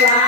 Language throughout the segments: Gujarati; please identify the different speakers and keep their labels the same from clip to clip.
Speaker 1: Alhamdulillah.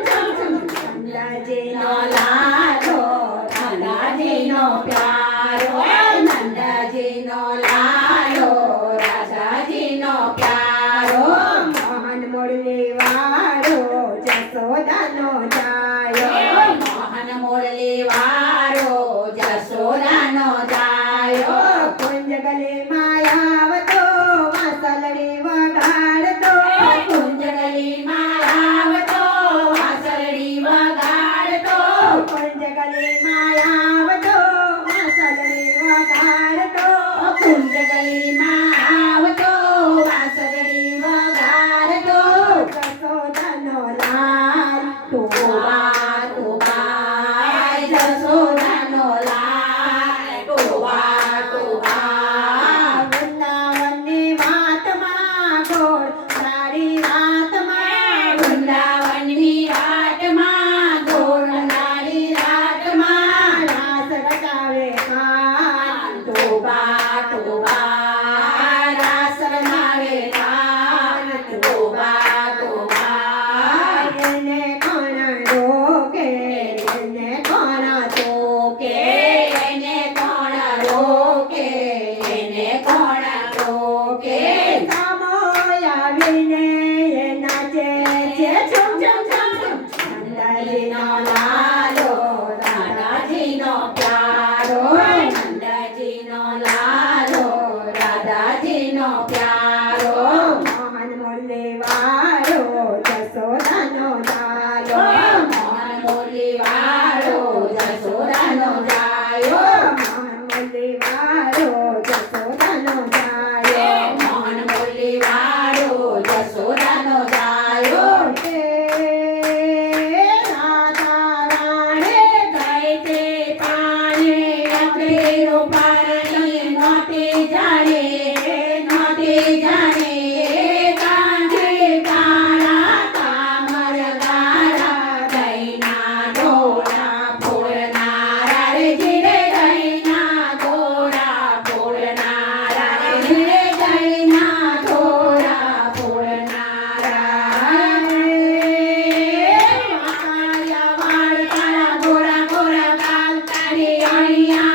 Speaker 1: પ્યારો.
Speaker 2: મોહન મુરલી વાળો જસોદાનો જાયો.
Speaker 1: મોહન મુરલી વાળો જસોદાનો જાયો. કુંજ ગલે ที่นอกยา
Speaker 2: Maria.